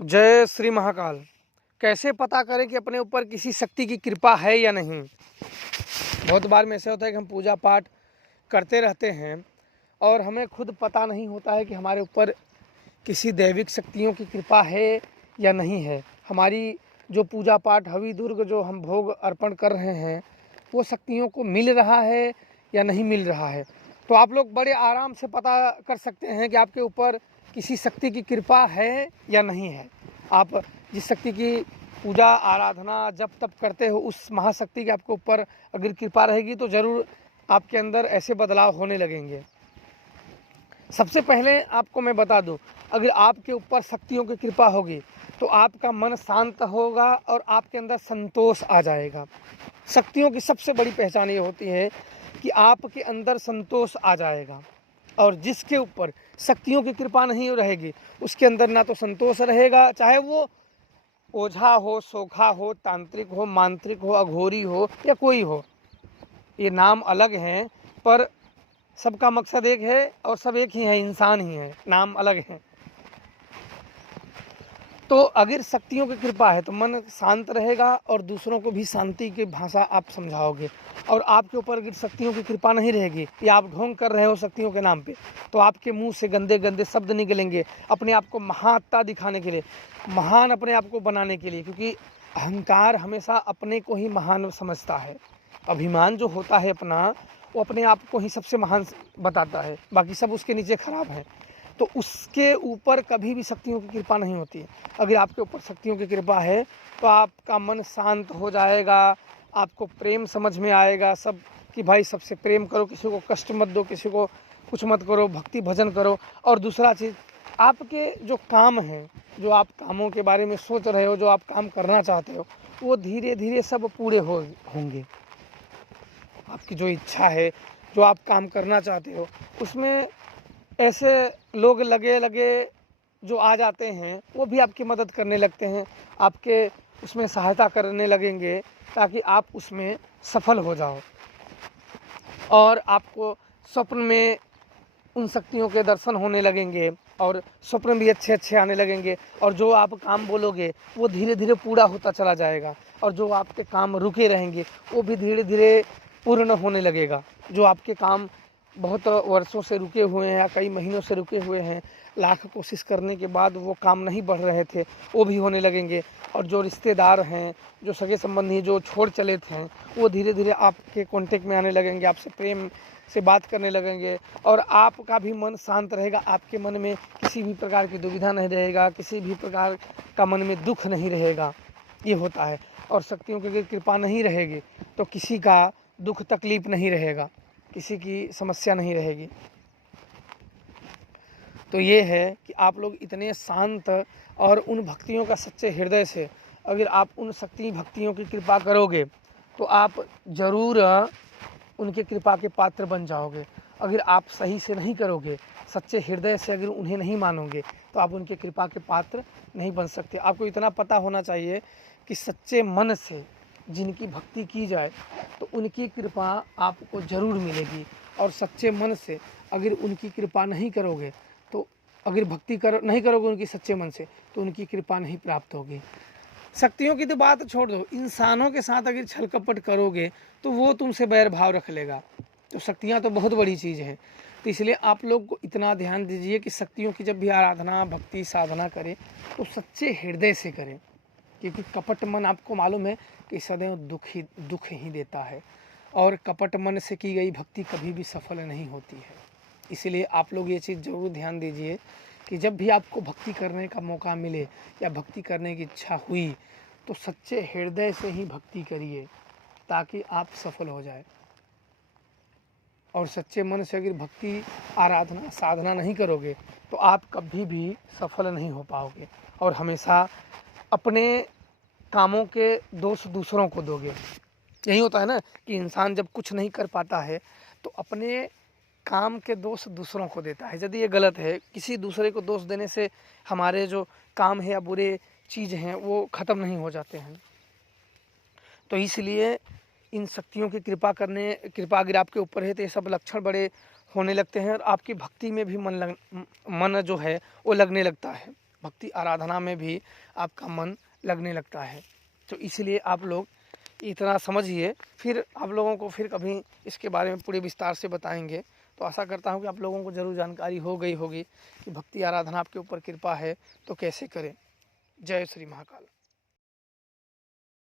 जय श्री महाकाल। कैसे पता करें कि अपने ऊपर किसी शक्ति की कृपा है या नहीं। बहुत बार में ऐसा होता है कि हम पूजा पाठ करते रहते हैं और हमें खुद पता नहीं होता है कि हमारे ऊपर किसी दैविक शक्तियों की कृपा है या नहीं है। हमारी जो पूजा पाठ हवि दुर्ग जो हम भोग अर्पण कर रहे हैं वो शक्तियों को मिल रहा है या नहीं मिल रहा है। तो आप लोग बड़े आराम से पता कर सकते हैं कि आपके ऊपर किसी शक्ति की कृपा है या नहीं है। आप जिस शक्ति की पूजा आराधना जब तब करते हो उस महाशक्ति की आपके ऊपर अगर कृपा रहेगी तो ज़रूर आपके अंदर ऐसे बदलाव होने लगेंगे। सबसे पहले आपको मैं बता दूं, अगर आपके ऊपर शक्तियों की कृपा होगी तो आपका मन शांत होगा और आपके अंदर संतोष आ जाएगा। शक्तियों की सबसे बड़ी पहचान ये होती है कि आपके अंदर संतोष आ जाएगा, और जिसके ऊपर शक्तियों की कृपा नहीं रहेगी उसके अंदर ना तो संतोष रहेगा, चाहे वो ओझा हो, सोखा हो, तांत्रिक हो, मांत्रिक हो, अघोरी हो या कोई हो। ये नाम अलग हैं पर सबका मकसद एक है और सब एक ही है, इंसान ही है, नाम अलग है। तो अगर शक्तियों की कृपा है तो मन शांत रहेगा और दूसरों को भी शांति की भाषा आप समझाओगे। और आपके ऊपर अगर शक्तियों की कृपा नहीं रहेगी या आप ढोंग कर रहे हो शक्तियों के नाम पे, तो आपके मुंह से गंदे गंदे शब्द निकलेंगे अपने आप को महानता दिखाने के लिए, महान अपने आप को बनाने के लिए। क्योंकि अहंकार हमेशा अपने को ही महान समझता है। अभिमान जो होता है अपना, वो अपने आप को ही सबसे महान बताता है, बाकी सब उसके नीचे खराब है। तो उसके ऊपर कभी भी शक्तियों की कृपा नहीं होती है। अगर आपके ऊपर शक्तियों की कृपा है तो आपका मन शांत हो जाएगा, आपको प्रेम समझ में आएगा सब कि भाई सबसे प्रेम करो, किसी को कष्ट मत दो, किसी को कुछ मत करो, भक्ति भजन करो। और दूसरा चीज़, आपके जो काम हैं, जो आप कामों के बारे में सोच रहे हो, जो आप काम करना चाहते हो, वो धीरे धीरे सब पूरे होंगे। आपकी जो इच्छा है, जो आप काम करना चाहते हो, उसमें ऐसे लोग लगे जो आ जाते हैं वो भी आपकी मदद करने लगते हैं, आपके उसमें सहायता करने लगेंगे ताकि आप उसमें सफल हो जाओ। और आपको स्वप्न में उन शक्तियों के दर्शन होने लगेंगे और स्वप्न भी अच्छे अच्छे आने लगेंगे। और जो आप काम बोलोगे वो धीरे धीरे पूरा होता चला जाएगा, और जो आपके काम रुके रहेंगे वो भी धीरे धीरे पूर्ण होने लगेगा। जो आपके काम बहुत वर्षों से रुके हुए हैं या कई महीनों से रुके हुए हैं, लाख कोशिश करने के बाद वो काम नहीं बढ़ रहे थे, वो भी होने लगेंगे। और जो रिश्तेदार हैं, जो सगे संबंधी जो छोड़ चले थे, वो धीरे धीरे आपके कांटेक्ट में आने लगेंगे, आपसे प्रेम से बात करने लगेंगे। और आपका भी मन शांत रहेगा, आपके मन में किसी भी प्रकार की दुविधा नहीं रहेगा, किसी भी प्रकार का मन में दुख नहीं रहेगा। ये होता है। और शक्तियों की अगर कृपा नहीं रहेगी तो किसी का दुख तकलीफ नहीं रहेगा, किसी की समस्या नहीं रहेगी। तो ये है कि आप लोग इतने शांत और उन भक्तियों का सच्चे हृदय से अगर आप उन शक्ति भक्तियों की कृपा करोगे तो आप ज़रूर उनके कृपा के पात्र बन जाओगे। अगर आप सही से नहीं करोगे, सच्चे हृदय से अगर उन्हें नहीं मानोगे, तो आप उनके कृपा के पात्र नहीं बन सकते। आपको इतना पता होना चाहिए कि सच्चे मन से जिनकी भक्ति की जाए तो उनकी कृपा आपको ज़रूर मिलेगी। और सच्चे मन से अगर उनकी कृपा नहीं करोगे, तो अगर भक्ति नहीं करोगे उनकी सच्चे मन से, तो उनकी कृपा नहीं प्राप्त होगी। शक्तियों की तो बात छोड़ दो, इंसानों के साथ अगर छल कपट करोगे तो वो तुमसे बैर भाव रख लेगा। तो शक्तियाँ तो बहुत बड़ी चीज़ हैं। तो इसलिए आप लोग को इतना ध्यान दीजिए कि शक्तियों की जब भी आराधना भक्ति साधना करें तो सच्चे हृदय से करें, क्योंकि कपट मन आपको मालूम है कि सदैव दुख ही देता है, और कपट मन से की गई भक्ति कभी भी सफल नहीं होती है। इसलिए आप लोग ये चीज़ ज़रूर ध्यान दीजिए कि जब भी आपको भक्ति करने का मौका मिले या भक्ति करने की इच्छा हुई तो सच्चे हृदय से ही भक्ति करिए ताकि आप सफल हो जाए। और सच्चे मन से अगर भक्ति आराधना साधना नहीं करोगे तो आप कभी भी सफल नहीं हो पाओगे और हमेशा अपने कामों के दोष दूसरों को दोगे। यही होता है ना कि इंसान जब कुछ नहीं कर पाता है तो अपने काम के दोष दूसरों को देता है। यदि ये गलत है, किसी दूसरे को दोष देने से हमारे जो काम है या बुरे चीज़ हैं वो ख़त्म नहीं हो जाते हैं। तो इसलिए इन शक्तियों की कृपा अगर आपके ऊपर है तो ये सब लक्षण बड़े होने लगते हैं और आपकी भक्ति में भी मन जो है वो लगने लगता है। भक्ति आराधना में भी आपका मन लगने लगता है। तो इसलिए आप लोग इतना समझिए, फिर आप लोगों को फिर कभी इसके बारे में पूरे विस्तार से बताएंगे। तो आशा करता हूँ कि आप लोगों को ज़रूर जानकारी हो गई होगी कि भक्ति आराधना आपके ऊपर कृपा है तो कैसे करें। जय श्री महाकाल।